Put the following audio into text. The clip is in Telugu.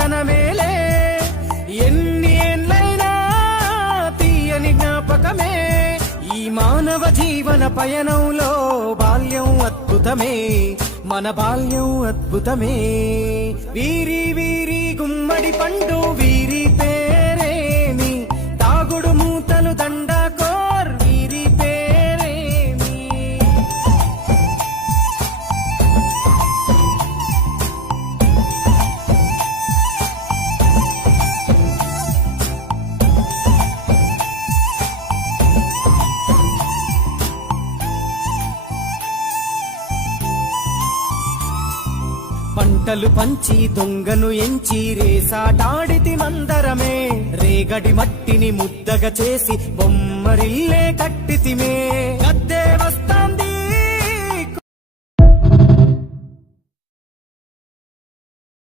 చిన్నతనమేలే ఎన్ని ఏళ్ళైనా తీయని జ్ఞాపకమే ఈ మానవ జీవన పయనంలో బాల్యం అద్భుతమే మన బాల్యం అద్భుతమే వీరి వీరి గుమ్మడి పండు వీరి పేరేమి తాగుడు మూతలు దండాకోర్ వీరి పేరేమి పంటలు పంచి దొంగను ఎంచి రేసాటాడితి మందరమే రేగడి మట్టిని ముద్దగా చేసి బొమ్మరిల్లే కట్టితిమే గద్దే వస్తా